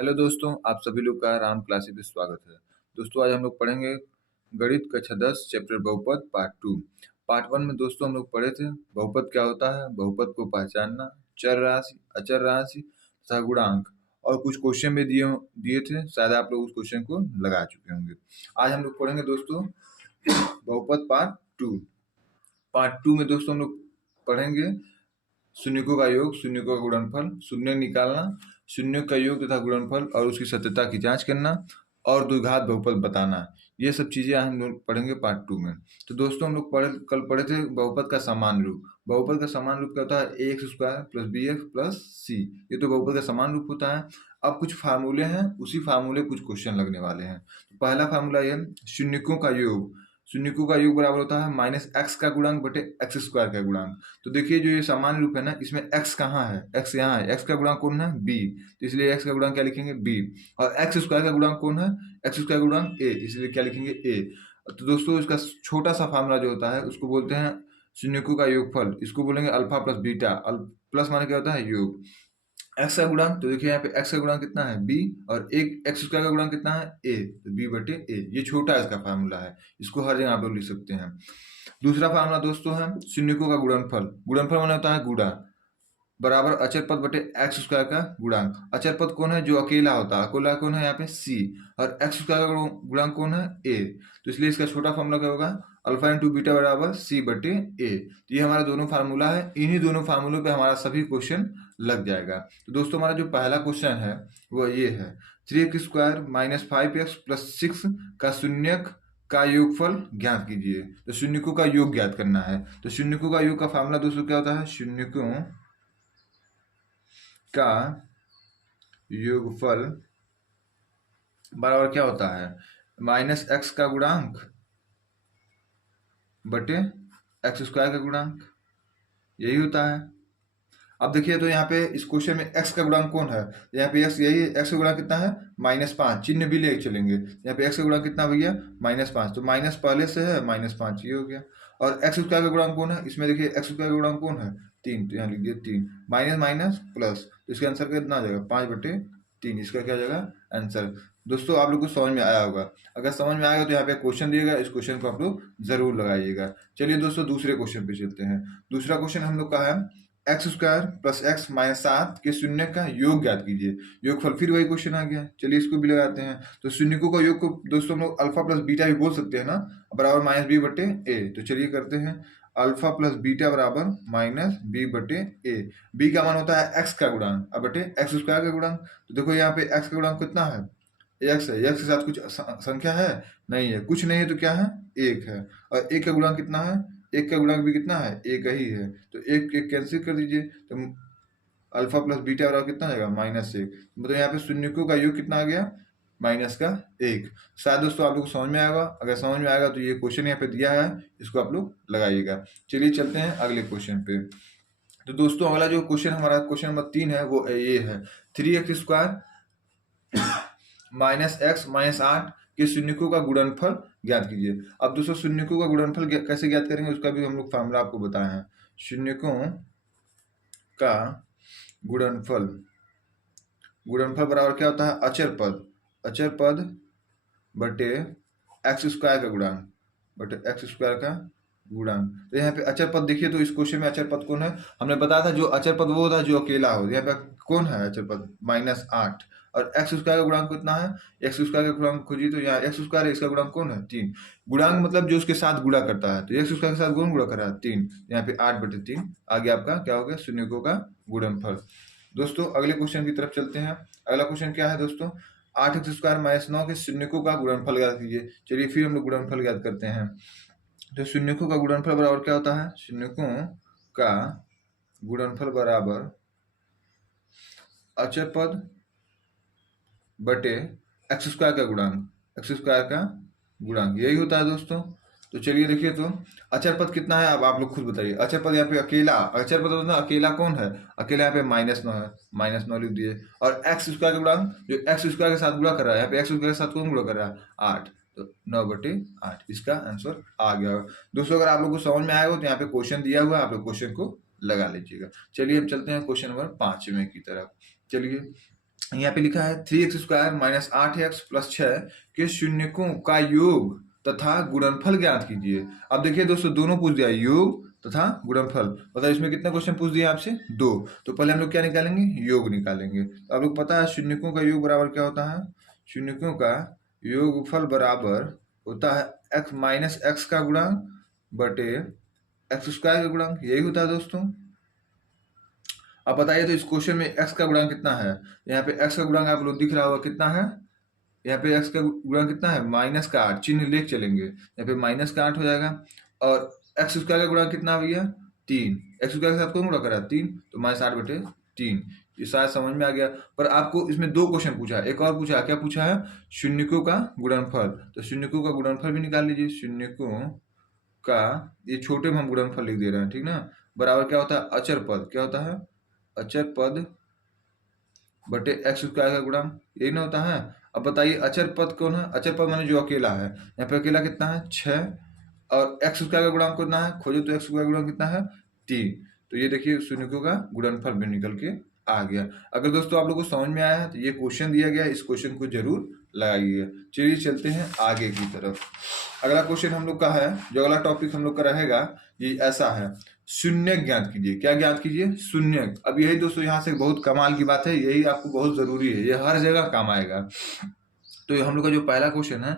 Hello दोस्तों, आप सभी लोग का राम क्लासेस में स्वागत है। दोस्तों आज हम लोग पढ़ेंगे गणित कक्षा 10 चैप्टर बहुपद पार्ट 2। पार्ट 1 में दोस्तों हम लोग पढ़े थे बहुपद क्या होता है, बहुपद को पहचानना, चर राशि, अचर राशि तथा गुणांक और कुछ क्वेश्चन भी दिए दिए थे। शायद आप लोग उस क्वेश्चन को लगा चुके होंगे। आज हम लोग पढ़ेंगे दोस्तों बहुपद पार्ट 2। पार्ट 2 में दोस्तों हम लोग पढ़ेंगे शून्यकों का योग, शून्यकों का गुणनफल, शून्य निकालना, शून्य का योग तथा गुणनफल और उसकी सत्यता की जांच करना और द्विघात बहुपद बताना। ये सब चीजें हम लोग पढ़ेंगे पार्ट 2 में। तो दोस्तों हम लोग कल पढ़े थे बहुपद का समान रूप। बहुपद का समान रूप क्या होता है? ax square plus bx plus c। ये तो बहुपद का समान रूप होता है। अब कुछ फार्मूले हैं, उसी फार्मूले कुछ क्वेश्चन लगने वाले हैं। तो पहला फार्मूला ये शून्यकों का योग। शून्यकों का योग बराबर होता है माइनस एक्स का गुणांक बटे एक्स स्क्वायर का गुणांक। तो देखिए जो ये सामान्य रूप है ना, इसमें x कहाँ है? x यहाँ है। x का गुणांक कौन है? b। तो इसलिए x का गुणांक क्या लिखेंगे? b। और एक्स स्क्वायर का गुणांक कौन है? एक्स स्क्वायर का गुणांक a, इसलिए क्या लिखेंगे? a। तो दोस्तों इसका छोटा सा फार्मूला जो होता है उसको बोलते हैं शून्यकों का योगफल। इसको बोलेंगे अल्फा प्लस बीटा। प्लस माने क्या होता है? योग। एक्स का गुणांक, तो देखिए यहाँ पे एक्स का गुणांक कितना है? b। और एक एक्स स्क्वायर का गुणांक कितना है? a। तो b बटे a। ये छोटा इसका फार्मूला है, इसको हर जगह आप लोग लिख सकते हैं। दूसरा फार्मूला दोस्तों है शून्यकों का गुणनफल। गुणनफल माने होता है गुणा बराबर अचर पद बटे एक्स स्क्वायर का गुणांक। अचर पद कौन है? जो अकेला होता है। अकेला कौन है यहाँ पे? c। और एक्स स्क्वायर का गुणांक कौन है? a। तो इसलिए इसका छोटा फार्मूला क्या होगा? अल्फा इंटू बीटा बराबर c बटे a। तो ये हमारा दोनों फार्मूला है। इन्हीं दोनों फार्मूलों पे हमारा सभी क्वेश्चन लग जाएगा। तो दोस्तों हमारा जो पहला क्वेश्चन है वो ये है 3x square minus 5x plus 6 का शून्यक का योगफल ज्ञात कीजिए। तो शून्यकों का योग ज्ञात करना है। तो शून्यकों का योग का फार्मूला दोस्तों क्या होता है? शून्यकों का योगफल बराबर क्या होता है? माइनस एक्स का गुणांक बटे एक्स स्क्वायर का गुणांक, यही होता है। अब देखिए तो यहाँ पे इस क्वेश्चन में x का गुणांक कौन है? यहाँ पे x, यही x का गुणांक कितना है? -5। चिन्ह भी ले चलेंगे। यहाँ पे x का गुणांक कितना भैया? -5। तो माइनस पहले से है, -5 ये हो गया। और एक्स स्क्वायर का गुणांक कौन है? इसमें देखिए एक्स स्क्वायर का गुणांक कौन है? 3। तो यहाँ लिख दिए 3। माइनस माइनस प्लस, तो इसका आंसर कितना आ जाएगा? 5/3। इसका क्या जाएगा आंसर? दोस्तों आप लोग को समझ में आया होगा। अगर समझ में आएगा तो यहाँ पे क्वेश्चन दिएगा, इस क्वेश्चन को आप लोग जरूर लगाइएगा। चलिए दोस्तों दूसरे क्वेश्चन पे चलते हैं। दूसरा क्वेश्चन हम लोग का है x square plus x minus 7 के शून्य का योग ज्ञात कीजिए। योगफल, फिर वही क्वेश्चन आ गया। चलिए इसको भी लगाते हैं। तो शून्यकों का योग को दोस्तों हम लोग अल्फा प्लस बीटा भी बोल सकते हैं ना, बराबर माइनस बी बटे ए। तो चलिए करते हैं अल्फा प्लस बीटा बराबर माइनस बी बटे ए। बी का मान होता है एक्स का गुणांक और बटे एक्स स्क्वायर का गुणांक। तो देखो यहाँ पे एक्स का गुणांक कितना है? एक्स है। एक्स के साथ कुछ संख्या है? नहीं है। कुछ नहीं है तो क्या है? एक है। और एक का गुणांक कितना है? एक का गुणांक भी कितना है? एक ही है। तो एक एक कैंसिल कर दीजिए। तो अल्फा प्लस बीटा बराबर कितना आएगा? -1। मतलब यहाँ पे शून्यकों का योग कितना आ गया? -1। शायद दोस्तों आप लोग को समझ में आएगा। अगर समझ में आएगा तो ये क्वेश्चन यहाँ पे दिया है, इसको आप लोग लगाइएगा। चलिए चलते हैं अगले क्वेश्चन पे। तो दोस्तों अगला जो क्वेश्चन हमारा क्वेश्चन नंबर 3 है वो ये है 3x square minus x minus 8 के शून्यकों का गुणनफल ज्ञात कीजिए। अब दोस्तों शून्यकों का गुणनफल कैसे ज्ञात करेंगे उसका भी हम लोग फार्मूला आपको बताए हैं। शून्यकों का गुणनफल, गुणनफल बराबर क्या होता है? अचर पद, अचर पद बटे एक्स स्क्वायर का गुणांक बटे एक्स स्क्वायर का गुणांक। तो यहाँ पे अचर पद देखिए, तो इस क्वेश्चन में अचर पद कौन है? हमने बताया था जो अचर पद वो होता है जो अकेला हो। यहाँ पे कौन है अचर पद? -8। और एक्स स्क्वायर का गुणांक कितना है? एक्स स्क्वायर का गुणांक खोजिए। तो यहाँ एक्स स्क्वायर है, इसका गुणांक कौन है? 3। गुणांक मतलब जो उसके साथ गुणा करता है। तो एक्स स्क्वायर के साथ कौन गुणा कर रहा है? 3। यहाँ पे 8/3 आगे आपका क्या हो गया? शून्यकों का गुणनफल। दोस्तों अगले क्वेश्चन की तरफ चलते हैं। अगला क्वेश्चन क्या है दोस्तों? 8x स्क्वायर माइनस 9 के शून्यकों का गुणनफल ज्ञात कीजिए। चलिए फिर हम लोग गुणनफल ज्ञात करते हैं। तो शून्यकों का गुणनफल बराबर क्या होता है? शून्यकों का गुणनफल बराबर अचर पद बटे एक्स स्क्वायर का गुणांक, एक्स स्क्वायर का गुणांक, यही होता है दोस्तों। तो चलिए देखिए तो अचर पद कितना है अब आप लोग खुद बताइए। अचर पद यहाँ पे अकेला, अचर पद मतलब अकेला कौन है? अकेला यहाँ पे -9 है, -9 लिख दिए। और एक्स स्क्वायर का गुणांक जो एक्स स्क्वायर के साथ गुणा कर रहा है, यहाँ पे एक्स स्क्वायर के साथ कौन गुणा कर रहा है? 8। तो 9/8 इसका आंसर आ गया। दोस्तों अगर आप लोग को समझ में आया हो तो यहाँ पे क्वेश्चन दिया हुआ है, आप लोग क्वेश्चन को लगा लीजिएगा। चलिए हम चलते हैं क्वेश्चन नंबर 5 की तरफ। चलिए यहाँ पे लिखा है 3x² माइनस 8x प्लस 6 के शून्यकों का योग तथा गुणनफल ज्ञात कीजिए। अब देखिए दोस्तों, दोनों पूछ दिया, योग तथा गुणनफल। मतलब इसमें कितने क्वेश्चन पूछ दिए आपसे? 2। तो पहले हम लोग क्या निकालेंगे? योग निकालेंगे। तो आप लोग पता है शून्यकों का योग बराबर क्या होता है? शून्यकों का योगफल बराबर होता है x माइनस एक्स का गुणांक बटे x² का गुणांक, यही होता है दोस्तों। अब बताइए तो इस क्वेश्चन में x का गुणांक कितना है? यहाँ पे x का गुणांक आप लोग दिख रहा होगा कितना है? यहाँ पे x का गुणांक कितना है? -8, चिन्ह लेके चलेंगे, यहाँ पे -8 हो जाएगा। और x² का गुणांक कितना हो गया? 3। x² के साथ कौन गुणा करा? 3, तो -8/3। ये शायद समझ में आ गया। पर आपको इसमें 2 क्वेश्चन पूछा है, एक और पूछा है, क्या पूछा है? शून्यकों का गुणनफल। तो शून्यकों का गुणनफल भी निकाल लीजिए। शून्यकों का, ये छोटे में हम गुणनफल लिख दे रहे हैं, ठीक ना, बराबर क्या होता है? अचर पद। क्या होता है? अचर पद बटे x² का गुणांक, यही ना होता है। अब बताइए अचर पद कौन है? अचर पद माने जो अकेला है। यहाँ पे अकेला कितना है? 6। और x² का गुणांक कितना है? खोजो तो x² का गुणांक कितना है? 3। तो ये देखिए शून्यकों का गुणनफल भी निकल के आ गया। अगर दोस्तों आप लोगों को समझ में आया है तो ये क्वेश्चन दिया गया है, इस क्वेश्चन को जरूर लगाइएगा। चलिए चलते हैं आगे की तरफ। अगला क्वेश्चन हम लोग का है, जो अगला टॉपिक हम लोग का रहेगा, ये ऐसा है, शून्य ज्ञात कीजिए। क्या ज्ञात कीजिए? शून्य। अब यही दोस्तों यहाँ से बहुत कमाल की बात है, यही आपको बहुत जरूरी है, ये हर जगह काम आएगा। तो हम लोग का जो पहला क्वेश्चन है,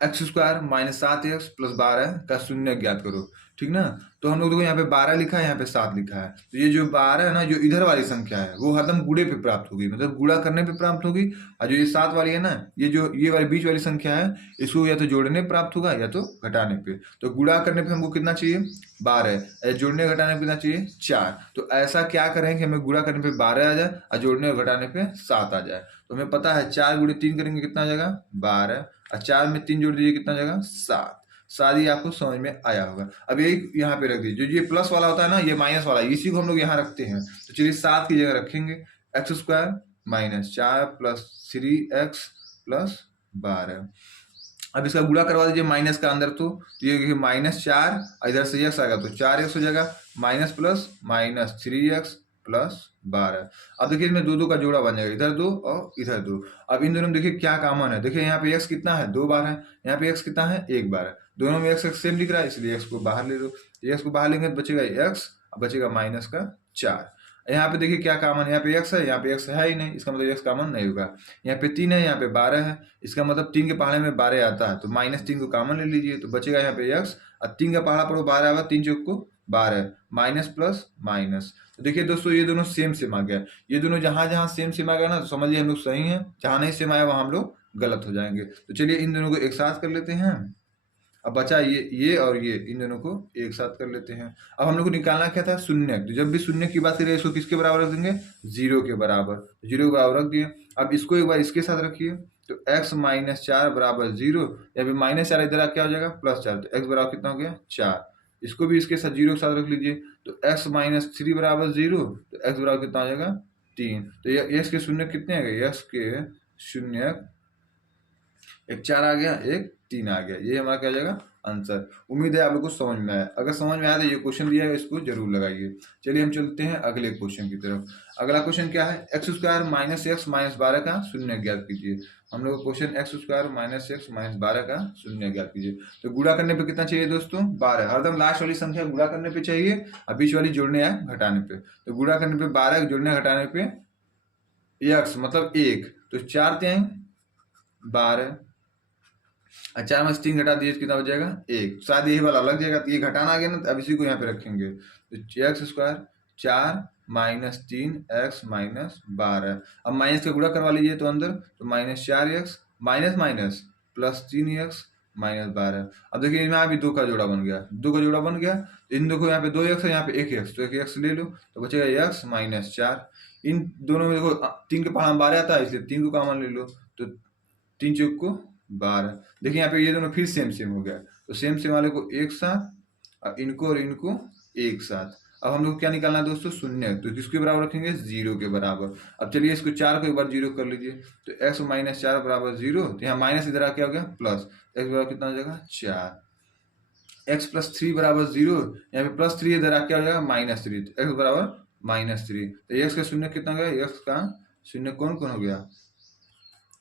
x² माइनस 7x प्लस 12 का शून्य ज्ञात करो, ठीक ना। तो हम लोग देखो यहाँ पे 12 लिखा है, यहाँ पे 7 लिखा है। तो ये जो 12 है ना, जो इधर वाली संख्या है वो हरदम गुणे पे प्राप्त होगी, मतलब गुणा करने पे प्राप्त होगी। और जो ये 7 वाली है ना, ये जो ये वाली बीच वाली संख्या है, इसको या तो जोड़ने पे प्राप्त होगा या तो घटाने पे। तो गुणा करने पे हमको कितना चाहिए? 12। जोड़ने घटाने पे कितना चाहिए? 4। तो ऐसा क्या करें कि हमें गुणा करने पे 12 आ जाए और जोड़ने और घटाने पे 7 आ जाए। तो हमें पता है 4 × 3 करेंगे कितना आ जाएगा? 12। और 4 में 3 जोड़ दीजिए कितना आ जाएगा? 7। शायद आपको समझ में आया होगा। अब यही यहाँ पे रख दीजिए, जो ये प्लस वाला होता है ना, ये माइनस वाला, इसी को हम लोग यहाँ रखते हैं। तो चलिए 7 की जगह रखेंगे x² minus 4 plus 3x plus 12। अब इसका गुणा करवा दीजिए माइनस का अंदर, तो ये -4 इधर से x आएगा तो 4x हो जाएगा, minus plus minus 3x plus 12। अब देखिए इसमें 2 2 का जोड़ा बन जाएगा, इधर 2 और इधर 2। अब इन दोनों में देखिए क्या कॉमन है, देखिए यहाँ पे x कितना है? 2 बार है, यहाँ पे x कितना है? 1 बार है। दोनों में x सेम दिख रहा है, इसलिए x को बाहर ले लो। x को बाहर लेंगे तो बचेगा x, बचेगा -4। यहाँ पे देखिए क्या कॉमन है, यहाँ पे x है, यहाँ पे x है ही नहीं, इसका मतलब x कॉमन नहीं होगा। यहाँ पे 3 है, यहाँ पे 12 है, इसका मतलब 3 के पहाड़े में 12 आता है, तो -3 को कॉमन ले लीजिए, तो बचेगा यहाँ पे x। और 3 का पहाड़ा पर 12 आएगा, 3 चौक को 12, माइनस प्लस माइनस। तो देखिए दोस्तों ये दोनों सेम सेम आ गया। ये दोनों जहां जहां सेम सेम आ गया ना, तो समझ लिया हम लोग सही हैं, जहां नहीं सेम आया वहां हम लोग गलत हो जाएंगे। तो चलिए इन दोनों को एक साथ कर लेते हैं। अब बचा ये और ये, इन दोनों को एक साथ कर लेते हैं। अब हम लोग को निकालना क्या था? शून्य। तो जब भी शून्य की बात करें, इसको किसके बराबर रख देंगे? 0 के बराबर। 0 के बराबर रख दिए। अब इसको एक बार इसके साथ रखिए, तो x - 4 बराबर 0। या फिर -4 इधर क्या हो जाएगा? +4। तो x बराबर कितना हो गया? 4। इसको भी इसके साथ 0 के साथ रख लीजिए, तो x - 3 बराबर 0। तो x बराबर कितना हो जाएगा? 3। तो ये x के शून्य कितने आ गए? x के शून्य, एक 4 आ गया, एक 3 आ गया, ये हमारा क्या हो जाएगा? आंसर। उम्मीद है आप लोग को समझ में आया। अगर समझ में आया तो ये क्वेश्चन दिया है, इसको जरूर लगाइए। चलिए हम चलते हैं अगले क्वेश्चन की तरफ। अगला क्वेश्चन क्या है? x² माइनस x माइनस 12 का शून्य ज्ञात कीजिए। हम लोग question x² minus x minus 12 का शून्य ज्ञात कीजिए। तो गुणा करने पे कितना चाहिए दोस्तों? 12। हरदम लास्ट वाली संख्या गुणा करने पे चाहिए और बीच वाली जोड़ने या घटाने पे। तो गुणा करने पे 12, जोड़ने घटाने पे x मतलब 1, तो 4 3 12। 4 में से 3 घटा दीजिए, कितना हो जाएगा? 1। शायद यही वाला लग जाएगा, तो ये घटाना आ गया ना, तो अब इसी को यहाँ पे रखेंगे। तो x² 4 माइनस 3x माइनस 12। अब माइनस का गुणा करवा लीजिए तो अंदर, तो -4x minus minus plus 3x minus 12। अब देखिए यहाँ भी 2 का जोड़ा बन गया, 2 का जोड़ा बन गया। इन दो को यहाँ पे 2x है, यहाँ पे 1x, तो 1x ले लो, तो बचेगा x - 4। इन दोनों में देखो 3 के पहाड़ा 12 आता है, इसलिए 3 को कॉमन ले लो, तो 3 चौक को 12। देखिए यहाँ पे ये दोनों फिर सेम सेम हो गया, तो सेम सेम वाले को एक साथ, और इनको एक साथ। अब हम लोग क्या निकालना है दोस्तों? शून्य। तो किसके बराबर रखेंगे? 0 के बराबर। अब चलिए इसको 4 को एक बार 0 कर लीजिए, तो x - 4 बराबर 0। तो यहाँ माइनस इधर क्या हो गया? प्लस। x बराबर कितना हो जाएगा? 4। x + 3 बराबर 0। यहाँ पे +3 इधर क्या हो जाएगा? -3। तो x बराबर -3। तो x का शून्य कितना हो गया? x का शून्य कौन कौन हो गया,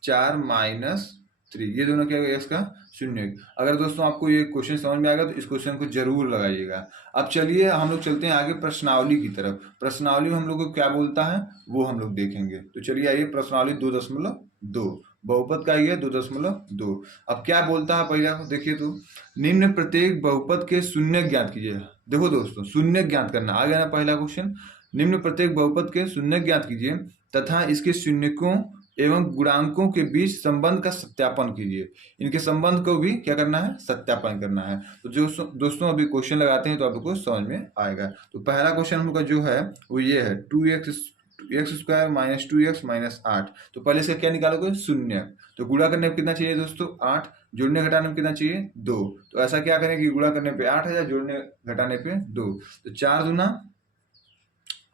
4 माइनस 3, ये दोनों क्या हो गया इसका शून्य। अगर दोस्तों आपको ये क्वेश्चन समझ में आएगा तो इस क्वेश्चन को जरूर लगाइएगा। अब चलिए हम लोग चलते हैं आगे प्रश्नावली की तरफ। प्रश्नावली में हम लोग को क्या बोलता है वो हम लोग देखेंगे। तो चलिए आइए, प्रश्नावली 2.2, बहुपद का ये 2.2। अब क्या बोलता है पहले आप देखिए तो, निम्न प्रत्येक बहुपद के शून्य ज्ञात कीजिए। देखो दोस्तों, शून्य ज्ञात करना आ गया ना पहला क्वेश्चन। निम्न प्रत्येक बहुपद के शून्य ज्ञात कीजिए तथा इसके शून्यकों एवं गुणांकों के बीच संबंध का सत्यापन कीजिए। इनके संबंध को भी क्या करना है, सत्यापन करना है। तो जो दोस्तों अभी क्वेश्चन लगाते हैं तो आप लोग को समझ में आएगा। तो पहला क्वेश्चन हम लोग का जो है वो ये है, 2x² माइनस 2x माइनस 8। तो पहले से क्या निकालोगे, शून्य। तो गुणा करने पे कितना चाहिए दोस्तों, 8। जोड़ने घटाने में कितना चाहिए, 2। तो ऐसा क्या करें कि गुणा करने पे 8 है या जोड़ने घटाने पे 2। तो 4 दूना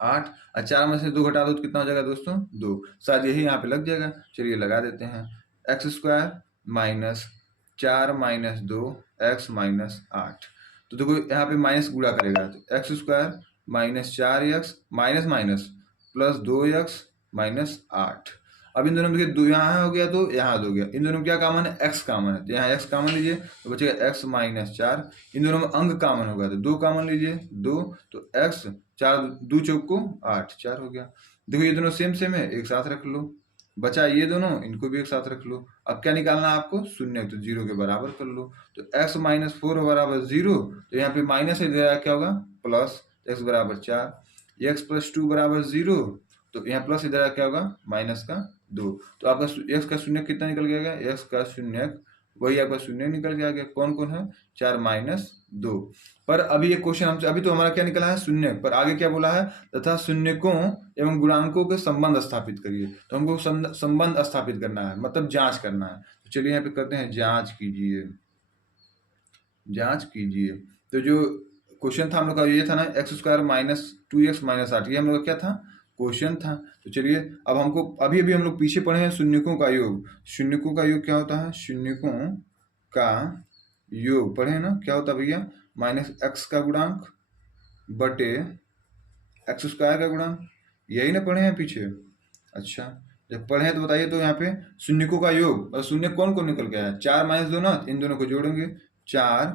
8 और 4 में से 2 घटा दो तो कितना हो जाएगा दोस्तों, 2। शायद यही यहाँ पे लग जाएगा, चलिए लगा देते हैं। x² minus 4 minus 2 x minus 8। तो देखो यहाँ पे माइनस गुणा करेगा तो x² minus 4x minus minus plus 2x minus 8। अब इन दोनों में देखिए, दो यहाँ हो गया तो यहाँ हो गया, इन दोनों में क्या कॉमन है, x कॉमन है, तो यहाँ x कॉमन लीजिए तो बचेगा x माइनस 4। इन दोनों में अंक कॉमन होगा तो 2 कॉमन लीजिए, 2। तो x 4 2 चौक को 8, 4 हो गया। देखो ये दोनों सेम सेम है, एक साथ रख लो। बचा ये दोनों, इनको भी एक साथ रख लो। अब क्या निकालना है आपको, शून्य, तो 0 के बराबर कर लो। तो x माइनस 4 बराबर 0, तो यहाँ पे माइनस है, क्या होगा प्लस, x बराबर 4। x प्लस 2 बराबर 0, तो यहाँ प्लस इधर क्या होगा, माइनस का 2। तो आपका x का शून्य कितना निकल गया, x का शून्य वही आपका शून्य निकल के आ गया। कौन कौन है, 4 माइनस 2। पर अभी ये क्वेश्चन हमसे, अभी तो हमारा क्या निकला है, शून्य, पर आगे क्या बोला है, तथा शून्यकों एवं गुणांकों के संबंध स्थापित करिए। तो हमको संबंध स्थापित करना है, मतलब जांच करना है। तो चलिए यहाँ पे करते हैं, जांच कीजिए, जांच कीजिए। तो जो क्वेश्चन था हम लोग का ये था ना, x² माइनस 2x माइनस 8, ये हम लोग का क्या था, क्वेश्चन था। तो चलिए अब हमको, अभी अभी हम लोग पीछे पढ़े हैं शून्यकों का योग। शून्यकों का योग क्या होता है, शून्यकों का योग पढ़े ना, क्या होता है भैया, माइनस x का गुणांक बटे x² का गुणांक, यही ना पढ़े हैं पीछे। अच्छा, जब पढ़े हैं तो बताइए। तो यहाँ पे शून्यकों का योग, और शून्य कौन कौन निकल गया है, 4 माइनस 2 ना, इन दोनों को जोड़ेंगे, 4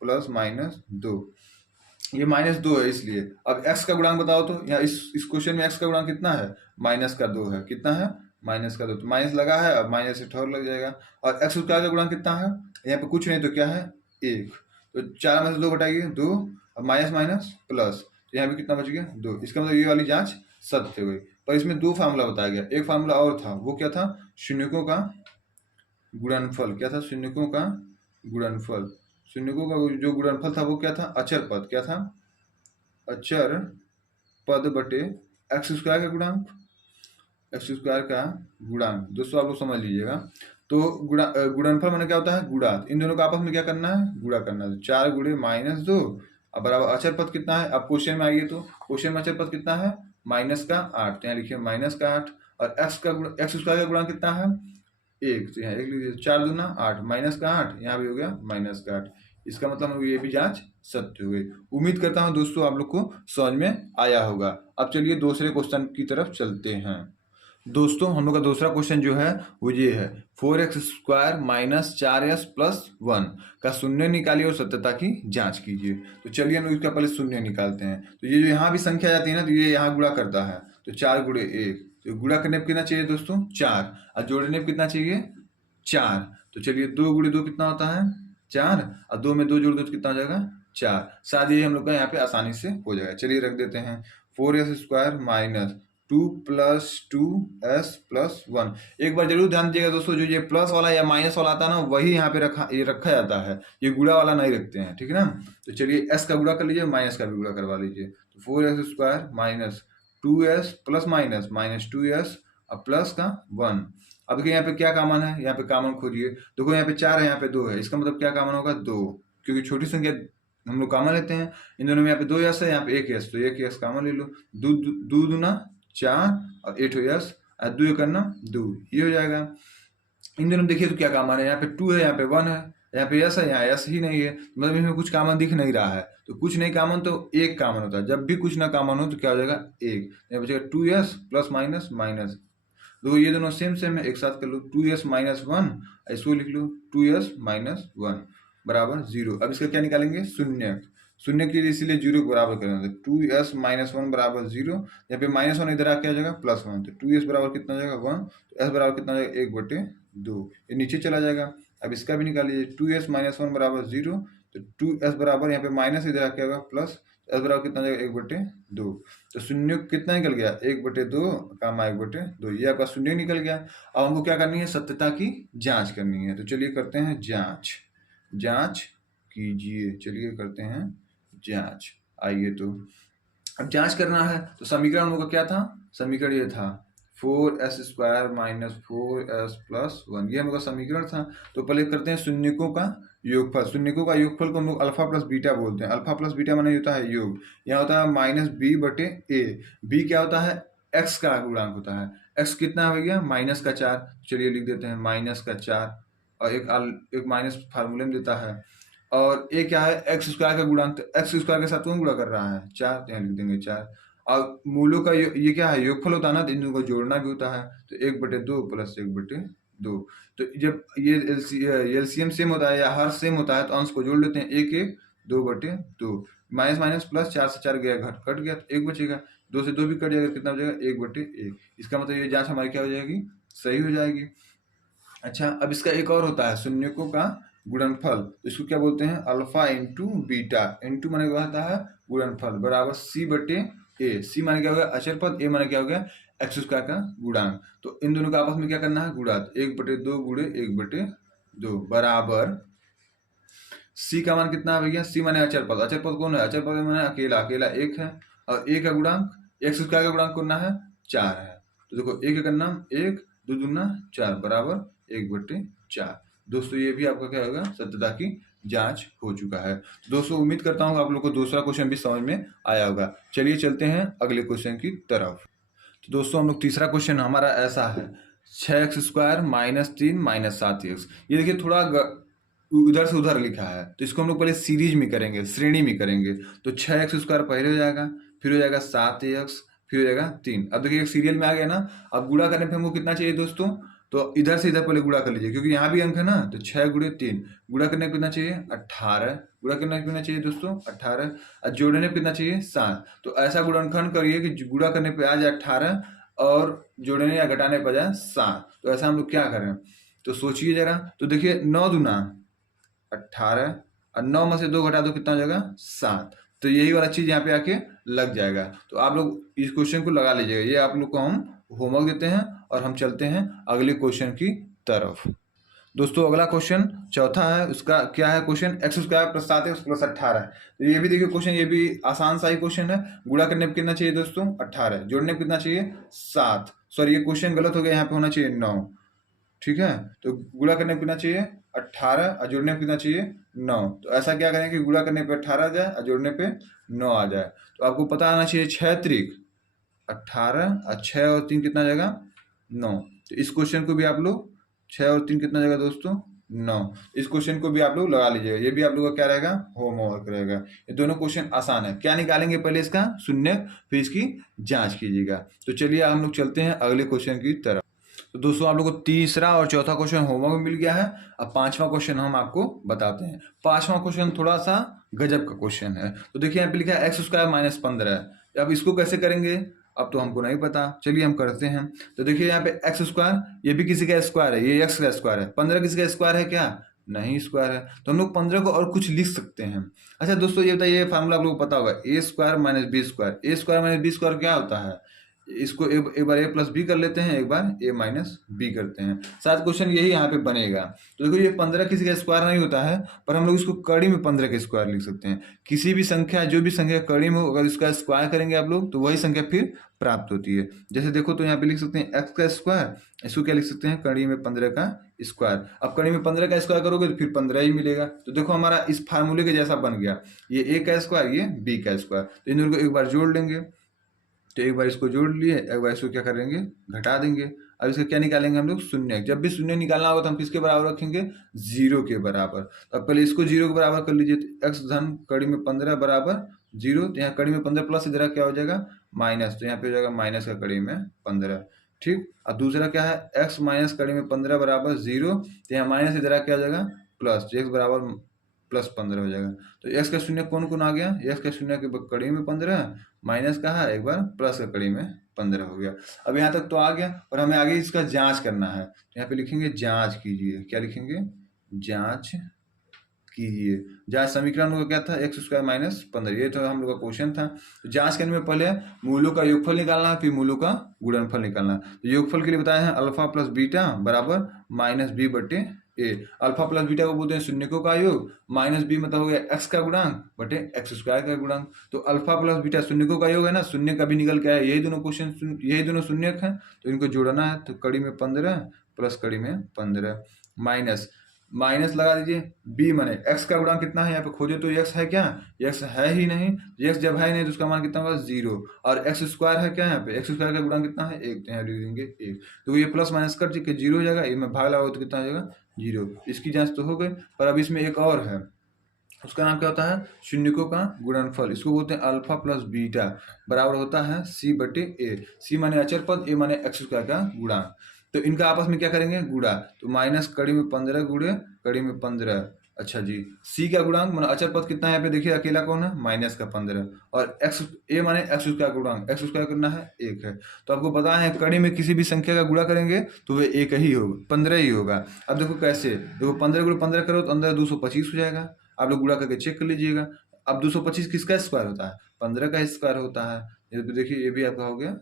प्लस माइनस 2, ये माइनस 2 है इसलिए। अब x का गुणांक बताओ तो, यहाँ इस क्वेश्चन में x का गुणांक कितना है, माइनस का 2 है। कितना है, माइनस का 2, तो माइनस लगा है, अब माइनस से ठोर लग जाएगा। और x² का गुणांक कितना है, यहाँ पे कुछ नहीं तो क्या है, 1। तो 4 में से 2 घटाइए 2, अब माइनस माइनस प्लस, तो यहाँ पे कितना बच गया, 2। इसका मतलब ये वाली जांच सत्य हो गई। पर इसमें 2 फार्मूला बताया गया, एक फार्मूला और था, वो क्या था, शून्यकों का गुणनफल। क्या था, शून्यकों का गुणनफल। शून्यकों का जो गुणनफल था वो क्या था, अचर पद। क्या था, अचर पद बटे x² का गुणांक, x² का गुणांक। दोस्तों आप लोग समझ लीजिएगा। तो गुणनफल माने क्या होता है, गुणा। इन दोनों का आपस में क्या करना है, गुणा करना है। 4 गुणे माइनस 2, अब बराबर अचर पद कितना है। अब क्वेश्चन में आइए तो क्वेश्चन में अचर पद कितना है, माइनस का 8, तो यहाँ लिखिए माइनस का 8। और x² का गुणांक कितना है, 1, तो यहाँ 1 लीजिए। 4 दूना 8, माइनस का 8, यहाँ भी हो गया माइनस का 8। इसका मतलब ये भी जांच सत्य हो गई। उम्मीद करता हूँ दोस्तों आप लोग को समझ में आया होगा। अब चलिए दूसरे क्वेश्चन की तरफ चलते हैं। दोस्तों हम लोग का दूसरा क्वेश्चन जो है वो ये है, 4x² माइनस 4s प्लस 1 का शून्य निकालिए और सत्यता की जांच कीजिए। तो चलिए हम लोग इसका पहले शून्य निकालते हैं। तो ये जो यहाँ भी संख्या जाती है ना, तो ये यहाँ गुणा करता है, तो 4 गुणे 1, तो गुणा करने पर कितना चाहिए दोस्तों, 4, और जोड़ने पर कितना चाहिए, 4। तो चलिए 2 गुणे 2 कितना होता है, 4, और 2 में 2 जोड़ दो तो कितना हो जाएगा, 4। शायद ये हम लोग का यहाँ पे आसानी से हो जाएगा। चलिए रख देते हैं, 4s² minus 2 plus 2s plus 1। एक बार जरूर ध्यान दीजिएगा दोस्तों, जो ये प्लस वाला या माइनस वाला आता है ना, वही यहाँ पे रखा जाता है, ये गुणा वाला नहीं रखते हैं, ठीक है ना। तो चलिए s का गुणा कर लीजिए, माइनस का भी गुणा करवा लीजिए। तो 4s² minus 2s plus minus minus 2s और प्लस का 1। अब देखिए यहाँ पे क्या कॉमन है, यहाँ पे कॉमन खोजिए। देखो यहाँ पे 4 है, यहाँ पे 2 है, इसका मतलब क्या कॉमन होगा, 2, क्योंकि छोटी संख्या हम लोग कॉमन लेते हैं। इन दोनों में यहाँ पे 2 यस है, यहाँ पे 1 यस, तो 1 यस कॉमन ले लो। 2 दूना 4 और 8 यस, 2 करना 2, ये हो जाएगा। इन दोनों देखिए तो क्या कॉमन है, यहाँ पे 2 है, यहाँ पे 1 है, यहाँ पे यस है, यहाँ यस ही नहीं है, मतलब इसमें कुछ कॉमन दिख नहीं रहा है। तो कुछ नहीं कॉमन तो एक कॉमन होता है। जब भी कुछ ना कॉमन हो तो क्या हो जाएगा, एक। यहाँ बचेगा 2s प्लस माइनस माइनस। देखो ये दोनों सेम सेम है, एक साथ कर लो 2s माइनस 1, इसको लिख लो 2s माइनस 1 बराबर 0। अब इसका क्या निकालेंगे, शून्य। शून्य के लिए इसीलिए 0 को बराबर करेंगे, 2s माइनस 1 बराबर 0। यहाँ पे -1 इधर आके आ जाएगा +1, तो 2s बराबर कितना हो जाएगा 1, तो s बराबर कितना हो जाएगा 1/2, ये नीचे चला जाएगा। अब इसका भी निकालिए, 2s माइनस 1 बराबर 0, तो 2s बराबर यहाँ पे माइनस इधर आके आएगा प्लस, s बराबर कितना हो जाएगा 1/2। तो शून्य कितना निकल गया, 1/2 कामा 1/2, ये आपका शून्य निकल गया। अब हमको क्या करनी है, सत्यता की जांच करनी है। तो चलिए करते हैं जांच, जांच कीजिए, चलिए करते हैं जांच। आइए तो अब जांच करना है, तो समीकरण हम लोग का क्या था, समीकरण ये था 4s² माइनस 4s प्लस 1, ये हम लोग का समीकरण था। तो पहले करते हैं शून्यकों का योगफल। शून्यकों का योगफल को हम लोग अल्फा प्लस बीटा बोलते हैं। अल्फा प्लस बीटा माने होता है योग, यहाँ होता है -b/a। b क्या होता है, x का गुणांक होता है। x कितना हो गया, -4। चलिए लिख देते हैं -4, और एक माइनस फार्मूले में देता है। और ये क्या है, x² का गुणांक, तो x² के साथ कौन गुणा कर रहा है, 4, तो यहाँ लिख देंगे 4। और मूलों का ये क्या है, योगफल होता है ना, तो इन दोनों को जोड़ना भी होता है, तो 1/2 प्लस 1/2। तो जब ये एलसीएम सेम होता है या हर सेम होता है, तो अंश को जोड़ लेते हैं, 1 1 2/2, माइनस माइनस प्लस, 4 से 4 गया, घट कट गया, तो 1 बचेगा, 2 से 2 भी कट जाएगा, कितना हो जाएगा 1/1। इसका मतलब ये जांच हमारी क्या हो जाएगी, सही हो जाएगी। अच्छा, अब इसका एक और होता है शून्यकों का गुणनफल, इसको क्या बोलते हैं, अल्फा इंटू बीटा। इंटू माने क्या होता है, गुणनफल बराबर c/a। c माने क्या हो गया, अचर पद, a माने क्या हो गया, x² का गुणांक। तो इन दोनों का आपस में क्या करना है, गुणा। 1/2 गुणे 1/2 बराबर c का मान कितना है भैया, c माने अचर पद। अचर पद कौन है, अचर पद माने अकेला, अकेला 1 है, और a का गुणांक, x² का गुणांक कौन है, 4 है। तो देखो 1 का नाम 1, 2 दूना 4 बराबर 1/4। दोस्तों ये भी आपका क्या होगा, सत्यता की जांच हो चुका है। तो दोस्तों उम्मीद करता हूँ आप लोग को दूसरा क्वेश्चन भी समझ में आया होगा। चलिए चलते हैं अगले क्वेश्चन की तरफ। तो दोस्तों हम लोग तीसरा क्वेश्चन हमारा ऐसा है, 6x² -3 -7x। ये देखिए थोड़ा उधर से उधर लिखा है, तो इसको हम लोग पहले सीरीज में करेंगे, श्रेणी में करेंगे। तो 6x² पहले हो जाएगा, फिर हो जाएगा 7x, फिर हो जाएगा 3। अब देखिए एक सीरियल में आ गया ना। अब गुणा करने पे हमको कितना चाहिए दोस्तों, तो इधर से इधर पहले गुणा कर लीजिए, क्योंकि यहाँ भी अंक है ना। तो 6 × 3 गुणा करने पे कितना चाहिए, 18। गुणा करने पे कितना चाहिए दोस्तों, 18। और जोड़ने पे कितना चाहिए, 7। तो ऐसा गुणनखंड करिए कि गुणा करने पे आ जाए 18 और जोड़ने या घटाने पे आ जाए 7। तो ऐसा हम लोग क्या करें, तो सोचिए जरा। तो देखिए 9 दूना 18, और 9 में से 2 घटा दो, कितना हो जाएगा 7। तो यही वाला चीज यहाँ पे आके लग जाएगा। तो आप लोग इस क्वेश्चन को लगा लीजिएगा, ये आप लोग को हम होमवर्क देते हैं, और हम चलते हैं अगले क्वेश्चन की तरफ। दोस्तों अगला क्वेश्चन चौथा है, उसका क्या है क्वेश्चन, x² + 7x + 18। तो ये भी देखिए क्वेश्चन, ये भी आसान सा ही क्वेश्चन है। गुणा करने पे कितना चाहिए दोस्तों, 18। जोड़ने पे कितना चाहिए, 7। सॉरी ये क्वेश्चन गलत हो गया, यहाँ पे होना चाहिए 9। ठीक है, तो गुणा करने पे कितना चाहिए 18, और जोड़ने पे कितना चाहिए 9। तो ऐसा क्या करें कि गुणा करने पे 18 आ जाए और जोड़ने पे 9 आ जाए। तो आपको पता आना चाहिए 6 त्रिक 18, और 6 और 3 कितना जाएगा 9। तो इस क्वेश्चन को भी आप लोग 6 और 3 कितना जाएगा दोस्तों 9। इस क्वेश्चन को भी आप लोग लगा लीजिएगा, ये भी आप लोग का क्या रहेगा, होमवर्क रहेगा। ये दोनों क्वेश्चन आसान है। क्या निकालेंगे, पहले इसका शून्य, फिर इसकी जांच कीजिएगा। तो चलिए हम लोग चलते हैं अगले क्वेश्चन की तरफ। तो दोस्तों आप लोग को तीसरा और चौथा क्वेश्चन होमवर्क में मिल गया है। अब पांचवा क्वेश्चन हम आपको बताते हैं। पांचवा क्वेश्चन थोड़ा सा गजब का क्वेश्चन है। तो देखिए यहाँ पे लिखा है x² - 15। अब इसको कैसे करेंगे, अब तो हमको नहीं पता, चलिए हम करते हैं। तो देखिए यहाँ पे x², ये भी किसी का स्क्वायर है, ये x का स्क्वायर है। 15 किसी का स्क्वायर है क्या, नहीं स्क्वायर है। तो हम लोग 15 को और कुछ लिख सकते हैं। अच्छा दोस्तों ये बताइए, फार्मूला आप लोग को पता होगा, a² - b²। a² - b² क्या होता है, इसको एक बार a + b कर लेते हैं, एक बार a - b करते हैं। शायद क्वेश्चन यही यहाँ पे बनेगा। तो देखो ये 15 किसी का स्क्वायर नहीं होता है, पर हम लोग इसको कड़ी में 15 के स्क्वायर लिख सकते हैं। किसी भी संख्या, जो भी संख्या कड़ी में हो, अगर इसका स्क्वायर करेंगे आप लोग, तो वही संख्या फिर प्राप्त होती है। जैसे देखो तो यहाँ पे लिख सकते हैं x का स्क्वायर, इसको क्या लिख सकते हैं, कड़ी में 15 का स्क्वायर। अब कड़ी में 15 का स्क्वायर करोगे तो फिर 15 ही मिलेगा। तो देखो हमारा इस फार्मूले के जैसा बन गया, ये a का स्क्वायर, ये b का स्क्वायर। तो इन दोनों को एक बार जोड़ लेंगे। तो एक बार इसको जोड़ लिए, एक बार इसको क्या करेंगे, घटा देंगे। अब इसका क्या निकालेंगे हम लोग, शून्य। जब भी शून्य निकालना होगा तो हम किसके बराबर रखेंगे, 0 के बराबर। तो अब पहले इसको 0 के बराबर कर लीजिए, तो x धन कड़ी में 15 बराबर 0। तो यहाँ कड़ी में 15 प्लस इधर क्या हो जाएगा, माइनस, तो यहाँ पे हो जाएगा माइनस का कड़ी में 15। ठीक, और दूसरा क्या है, x माइनस कड़ी में 15 बराबर 0। तो यहाँ माइनस इधर क्या हो जाएगा, प्लस, तो x बराबर प्लस 15 हो जाएगा। तो x का शून्य कौन कौन आ गया, x का शून्य के कड़ी में 15, माइनस का है एक बार, प्लस का कड़ी में 15 हो गया। अब यहाँ तक तो आ गया, और हमें आगे इसका जांच करना है। तो यहाँ पे लिखेंगे जांच कीजिए, क्या लिखेंगे, जांच कीजिए। जांच समीकरण का क्या था, एक्स स्क्वायर माइनस 15, ये तो हम लोग का क्वेश्चन था। तो जांच करने में पहले मूलों का योगफल निकालना है, फिर मूलों का गुणनफल निकालना है। तो योगफल के लिए बताया है अल्फा प्लस बीटा बराबर माइनस बी बटे ए। अल्फा प्लस बीटा को बोलते हैं शून्यकों का योग, माइनस बी मतलब हो गया एक्स का गुणांक बटे एक्स स्क्वायर का गुणांक। तो अल्फा प्लस बीटा शून्यकों का योग है ना, शून्य का भी निकल के आया, यही दोनों क्वेश्चन, यही दोनों शून्यक है, तो इनको जोड़ना है। तो कड़ी में 15 प्लस कड़ी में 15 माइनस, माइनस लगा दीजिए, b माने x का गुणांक कितना है, यहाँ पे खोजो तो x है क्या, x है ही नहीं। x जब है नहीं तो उसका मान कितना होगा, 0। और x स्क्वायर है क्या, यहाँ पे x स्क्वायर का गुणांक कितना है, 1, तो यहाँ लिख देंगे 1। तो ये प्लस माइनस कर के 0 हो जाएगा, ये में भाग लगाओ तो कितना हो जाएगा, 0। इसकी जांच तो हो गई, पर अब इसमें एक और है, उसका नाम क्या होता है, शून्यकों का गुणनफल। इसको बोलते हैं अल्फा प्लस बीटा बराबर होता है c बटे ए। c माने अचर पद, a माने एक्स स्क्वायर का गुणा। तो इनका आपस में क्या करेंगे, गुणा। तो माइनस कड़ी में 15 गुणे कड़ी में 15, अच्छा जी। c का गुणांक माने अचर पद कितना है, यहाँ पे देखिए अकेला कौन है, माइनस का 15। और x a माने एक्स स्क्वायर गुणांक, एक्स स्क्वायर कितना है, 1 है। तो आपको पता है कड़ी में किसी भी संख्या का गुणा करेंगे तो वह 1 ही होगा, 15 ही होगा। अब देखो कैसे, देखो 15 गुणे 15 करो तो अंदर 225 हो जाएगा। आप लोग गुणा करके चेक कर लीजिएगा। अब 225 किसका स्क्वायर होता है, 15 का स्क्वायर होता है। ये तो देखिए ये भी आपका हो गया,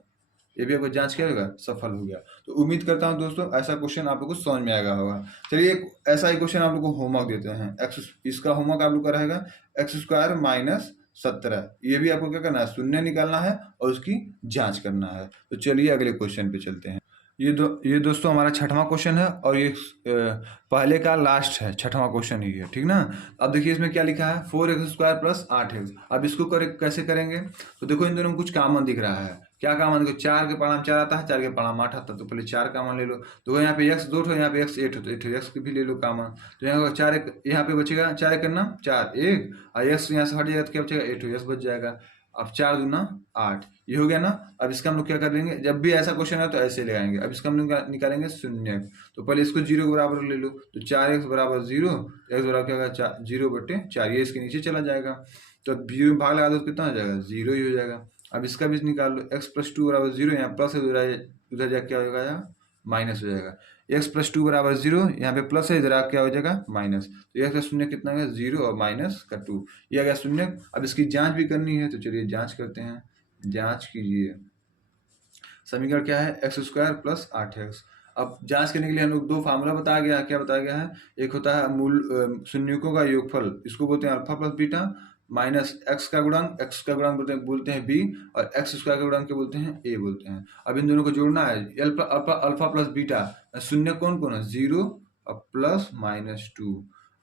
ये भी आपको जांच किया होगा, सफल हो गया। तो उम्मीद करता हूं दोस्तों ऐसा क्वेश्चन आप लोग को समझ में आएगा होगा। चलिए एक ऐसा ही क्वेश्चन आप लोग को होमवर्क देते हैं। एक्स, इसका होमवर्क आप लोग का रहेगा एक्स स्क्वायर माइनस 17। ये भी आपको क्या करना है, शून्य निकालना है और उसकी जांच करना है। तो चलिए अगले क्वेश्चन पे चलते हैं। ये दोस्तों हमारा छठवां क्वेश्चन है, और ये पहले का लास्ट है, छठवां क्वेश्चन ही है, ठीक ना। अब देखिए इसमें क्या लिखा है, 4x स्क्वायर प्लस 8x। अब इसको कैसे करेंगे, तो देखो इन दोनों में कुछ कॉमन दिख रहा है। क्या कॉमन, देखो 4 के परिणाम 4 आता है, 4 के परिणाम 8 आता है, तो पहले 4 कॉमन ले लो। तो यहाँ पे x 2 हो, यहाँ पे x 8 हो, तो 8 x भी ले लो कॉमन। तो यहाँ 4 यहाँ पे बचेगा, 4 करना 4 1, और x यहाँ से हट जाएगा तो क्या बचेगा, 8 x बच जाएगा। अब 4 दूना 8, ये हो गया ना। अब इसका हम लोग क्या कर लेंगे, जब भी ऐसा क्वेश्चन है तो ऐसे लगाएंगे। अब इसका हम लोग निकालेंगे शून्य। तो पहले इसको 0 के बराबर ले लो, तो 4x बराबर 0, x बराबर क्या होगा, 0 बटे 4, ये इसके नीचे चला जाएगा। तो 0 में भाग लगा दो तो कितना हो जाएगा, 0 ही हो जाएगा। अब इसका भी निकाल लो, x प्लस 2 बराबर 0, यहाँ प्लस है, उधर जाके क्या होगा, यहाँ माइनस हो जाएगा। x प्लस 2 बराबर 0, यहाँ पे प्लस है, इधर आ क्या हो जाएगा माइनस। तो x का शून्य कितना है, 0 और माइनस का 2, ये आ गया शून्य। अब इसकी जांच भी करनी है, तो चलिए जांच करते हैं। जांच कीजिए, समीकरण क्या है, एक्स स्क्वायर प्लस 8x। अब जांच करने के लिए हम लोग दो फार्मूला बताया गया है। क्या बताया गया है, एक होता है मूल शून्यकों का योगफल, इसको बोलते हैं alpha plus beta, minus x का गुणांक, एक्स का गुणांक बोलते हैं बी, और एक्स स्क्वायर का गुणांक क्या बोलते हैं, ए बोलते हैं। अब इन दोनों को जोड़ना है, अल्फा प्लस बीटा, शून्य कौन कौन है, 0 और प्लस माइनस 2।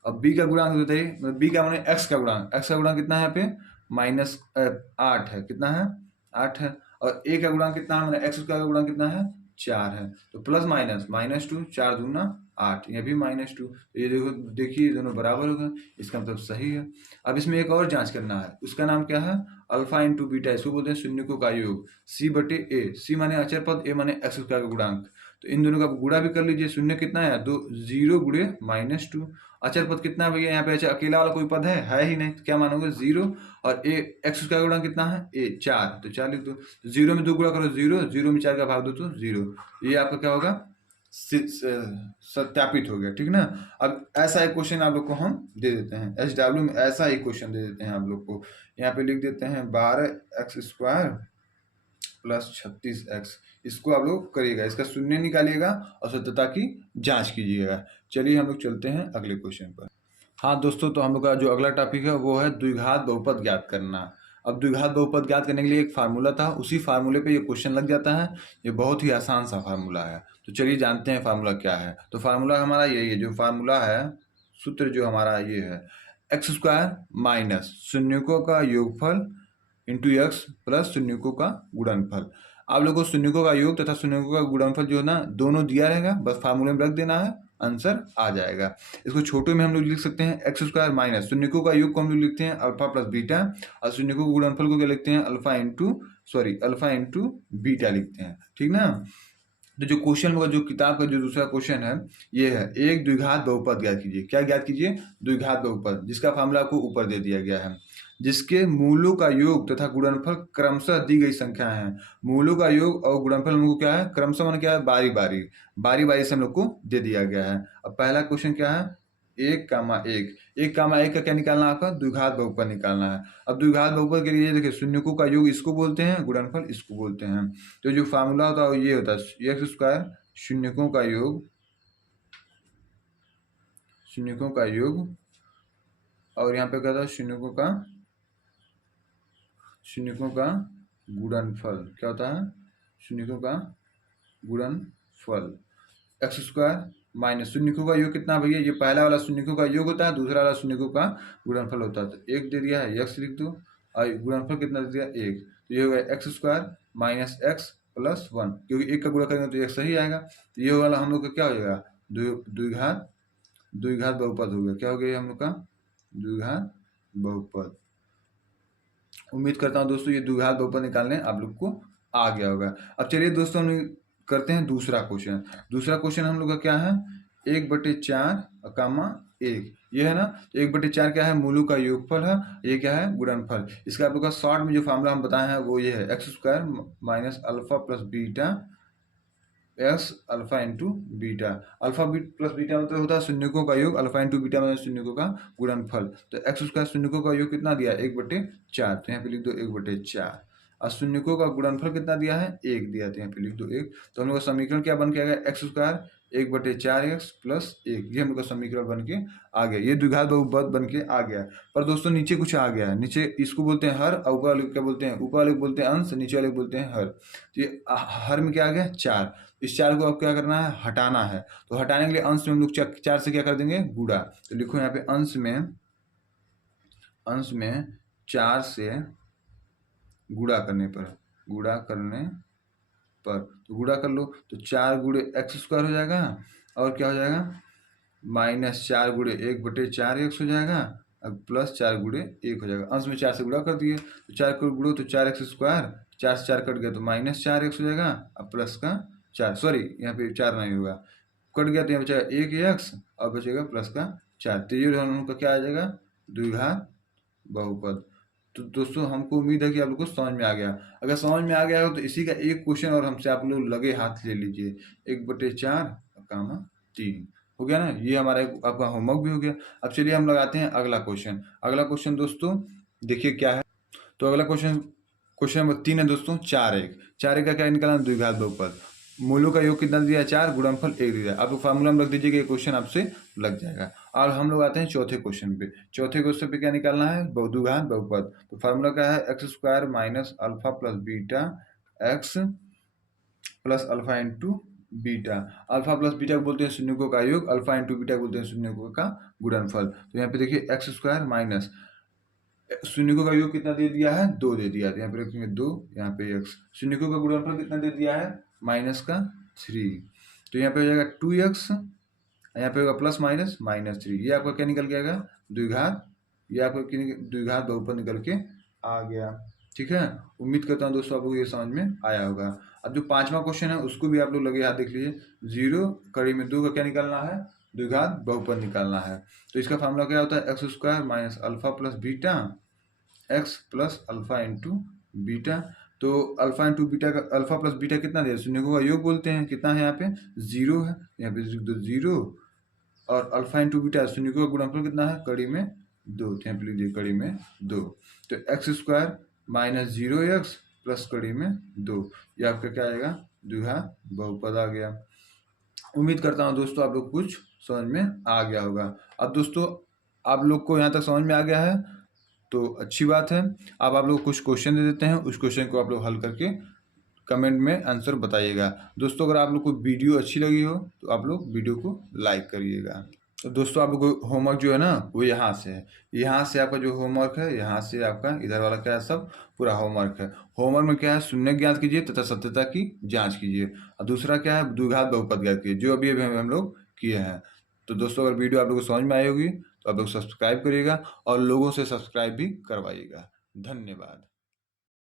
अब बी का गुणांक बताइए, बी का माने एक्स का गुणांक, एक्स का गुणांक कितना है यहाँ पे, माइनस 8 है, कितना है 8 है। और ए का गुणांक कितना है, एक्स स्क्वायर का गुणांक कितना है, 4 है। तो प्लस माइनस माइनस 2, 4 दूना 8, ये भी माइनस 2। तो ये देखो, देखिए दोनों बराबर हो गए, इसका मतलब सही है। अब इसमें एक और जांच करना है, उसका नाम क्या है, अल्फा इंटू बीटा, इसको बोलते हैं शून्यकों का योग, c बटे ए। c माने अचर पद, a माने एक्स स्क्वायर का गुणांक। तो इन दोनों का गुणा भी कर लीजिए। शून्य कितना है, 0 गुणे माइनस 2। अचर पद कितना है भैया, यहाँ पे अचर अकेला वाला कोई पद है ही नहीं, तो क्या मानोगे 0। और ए एक्स स्क्वायर का गुणांक कितना है, ए 4, तो 4 लिख दो। 0 में 2 गुणा करो 0, 0 में 4 का भाग दो तो 0। ये आपका क्या होगा, सत्यापित हो गया, ठीक ना। अब ऐसा एक क्वेश्चन आप लोग को हम दे देते हैं, SW में ऐसा ही क्वेश्चन दे देते हैं आप लोग को। यहाँ पे लिख देते हैं 12x स्क्वायर प्लस 36x। इसको आप लोग करिएगा, इसका शून्य निकालिएगा और सत्यता की जांच कीजिएगा। चलिए हम लोग चलते हैं अगले क्वेश्चन पर। हाँ दोस्तों, तो हम लोग का जो अगला टॉपिक है वो है द्विघात बहुपद ज्ञात करना। अब द्विघात बहुपद ज्ञात करने के लिए एक फार्मूला था, उसी फार्मूले पे ये क्वेश्चन लग जाता है। ये बहुत ही आसान सा फार्मूला है, तो चलिए जानते हैं फार्मूला क्या है। तो फार्मूला हमारा यही है, जो फार्मूला है, सूत्र जो हमारा ये है, एक्स स्क्वायर माइनस शून्यकों का योगफल इंटू एक्स प्लस शून्यकों का गुणनफल। आप लोगों को शून्यकों का योग तथा शून्यकों का गुणनफल जो है ना दोनों दिया रहेगा, बस फार्मूले में रख देना है, आंसर आ जाएगा। इसको छोटे में हम लोग लिख सकते हैं एक्स स्क्वायर माइनस शून्यकों का योग को हम लोग लिखते हैं अल्फा प्लस बीटा, और शून्यकों के गुणनफल को क्या लिखते हैं अल्फा इंटू बीटा लिखते हैं, ठीक ना। तो जो क्वेश्चन होगा, जो किताब का जो दूसरा क्वेश्चन है ये है, एक द्विघात बहुपद ज्ञात कीजिए। क्या ज्ञात कीजिए? द्विघात बहुपद, जिसका फार्मूला आपको ऊपर दे दिया गया है, जिसके मूलों का योग तथा गुणनफल क्रमशः दी गई संख्या है। मूलों का योग और गुणनफल हम लोग को क्या है, क्रमशः माने क्या है, बारी बारी से हम लोग को दे दिया गया है। अब पहला क्वेश्चन क्या है, 1,1 का क्या निकालना है, आपका द्विघात बहुपद निकालना है। अब द्विघात बहुपद के लिए देखिए, शून्यकों का योग इसको बोलते हैं, गुणनफल इसको बोलते हैं। तो जो फार्मूला होता है वो ये होता है, एक्स स्क्वायर शून्यकों का योग और यहाँ पे क्या था, शून्यकों का गुणनफल। क्या होता है, शून्यकों का गुणनफल एक्स स्क्वायर माइनस शून्यकों का योग कितना भैया, ये पहला वाला शून्यकों का योग होता है, दूसरा वाला शून्यकों का गुणनफल होता है। तो 1 दे दिया है, एक्स लिख दो, और गुणनफल कितना दे दिया, 1। तो ये होगा x square minus x plus 1, क्योंकि 1 का गुणा करेंगे तो 1 सही आएगा। तो ये वाला हम लोग का क्या हो जाएगा, द्विघात बहुपद हो गया। क्या हो गया हम लोग का, द्विघात बहुपद। उम्मीद करता हूँ दोस्तों ये द्विघात बहुपद निकालने आप लोग को आ गया होगा। अब चलिए दोस्तों हम करते हैं दूसरा क्वेश्चन हम लोग का क्या है, 1/4, ये है ना। तो 1/4 क्या है, मूलों का योगफल है, ये क्या है, गुणनफल। इसका आप लोग का शॉर्ट में जो फार्मूला हम बताए हैं वो ये है, x square minus alpha plus beta x alpha into beta. Alpha plus beta मतलब होता है शून्यकों का योग, अल्फा इंटू बीटा मतलब शून्यकों का गुणनफल। तो एक्स स्क्वायर शून्यकों का योग कितना दिया, 1/4, तो यहाँ पे लिख दो 1/4। और शून्यकों का गुणनफल कितना दिया है, 1 दिया, तो यहाँ पे लिख दो 1। तो हम लोग का समीकरण क्या बन के आ गया, एक्स स्क्वायर 1/4x प्लस 1, ये हम लोग का समीकरण बन के आ गया, ये द्विघात बहुपद बन के आ गया। पर दोस्तों नीचे कुछ आ गया है, नीचे इसको बोलते हैं हर, और ऊपर वाले क्या बोलते हैं, ऊपर वाले बोलते हैं अंश, नीचे वाले बोलते हैं हर। तो ये हर में क्या आ गया, 4। इस 4 को अब क्या करना है, हटाना है। तो हटाने के लिए अंश में हम लोग 4 से क्या कर देंगे, गुणा। तो लिखो यहाँ पे अंश में 4 से गुणा करने पर तो गुणा कर लो, तो 4 गुणे एक्स स्क्वायर हो जाएगा, और क्या हो जाएगा, माइनस 4 गुणे 1/4x हो जाएगा, अब प्लस 4 गुणे 1 हो जाएगा। अंश में 4 से गुणा कर दिए, तो 4 को गुणो तो 4x स्क्वायर, 4 से 4 कट गया तो माइनस 4x हो जाएगा, अब प्लस का 4, सॉरी यहाँ पे 4 नहीं होगा, कट गया तो यहाँ बचेगा 1x, और बचेगा प्लस का 4। तो ये उनका क्या आ जाएगा, द्विघात बहुपद। तो दोस्तों हमको उम्मीद है कि आप लोग को समझ में आ गया। अगर समझ में आ गया हो तो इसी का एक क्वेश्चन और हमसे आप लोग लगे हाथ ले लीजिए, 1/4, 3 हो गया ना। ये हमारा आपका होमवर्क भी हो गया। अब चलिए हम लगाते हैं अगला क्वेश्चन दोस्तों, देखिए क्या है। तो अगला क्वेश्चन नंबर 3 है दोस्तों, 4,1 का क्या निकालना, द्विघात बहुपद। मूलों का योग कितना दिया है, 4, गुणनफल 1 दिया है। आप फार्मूला में रख दीजिए कि क्वेश्चन आपसे लग जाएगा। और हम लोग आते हैं चौथे क्वेश्चन पे क्या निकालना है, द्विघात बहुपद। तो फार्मूला क्या है, x square minus alpha plus beta x plus alpha into beta. Alpha plus beta को बोलते हैं शून्यकों का योग, अल्फा इंटू बीटा को बोलते हैं शून्यकों का गुणनफल। तो यहाँ पे देखिए एक्स स्क्वायर माइनस शून्यकों का योग कितना दे दिया है, 2 दे दिया, तो यहाँ पे रखेंगे 2, यहाँ पे x। शून्यकों का गुणनफल कितना दे दिया है, माइनस का 3, तो यहाँ पे हो जाएगा 2x, यहाँ पे होगा प्लस माइनस -3। ये आपका क्या निकल के आएगा, द्विघात, ये आपका द्विघात बहुपद निकल के आ गया। ठीक है, उम्मीद करता हूँ दोस्तों आपको ये समझ में आया होगा। अब जो 5वां क्वेश्चन है उसको भी आप लोग लगे हाथ देख लीजिए। 0 कड़ी में 2 का क्या निकालना है, द्विघात बहुपद निकालना है। तो इसका फार्मूला क्या होता है, x square minus alpha plus beta x plus alpha into beta. तो अल्फा इंटू बीटा का, अल्फा प्लस बीटा कितना दिया, शून्यकों का योग बोलते हैं, कितना है यहाँ पे 0 है, यहाँ पे 0, और अल्फा इंटू बीटा शून्यकों का गुणनफल कितना है, कड़ी में 2, यहाँ पे लिख दिए कड़ी में 2। तो x square minus 0x plus कड़ी में 2, ये आपका क्या आएगा, द्विघात बहुपद आ गया। उम्मीद करता हूँ दोस्तों आप लोग कुछ समझ में आ गया होगा। अब दोस्तों आप लोग को यहाँ तक समझ में आ गया है तो अच्छी बात है। अब आप लोग कुछ क्वेश्चन दे देते हैं, उस क्वेश्चन को आप लोग हल करके कमेंट में आंसर बताइएगा। दोस्तों अगर आप लोग को वीडियो अच्छी लगी हो तो आप लोग वीडियो को लाइक करिएगा। तो दोस्तों आप लोग को होमवर्क जो है ना वो यहाँ से है, यहाँ से आपका जो होमवर्क है, यहाँ से आपका इधर वाला क्या है, सब पूरा होमवर्क है। होमवर्क में क्या है, शून्य ज्ञात कीजिए तथा सत्यता की जांच कीजिए, और दूसरा क्या है, द्विघात बहुपद ज्ञात कीजिए, जो अभी अभी हम लोग किए हैं। तो दोस्तों अगर वीडियो आप लोग को समझ में आई होगी तो आप लोग सब्सक्राइब करिएगा और लोगों से सब्सक्राइब भी करवाइएगा। धन्यवाद।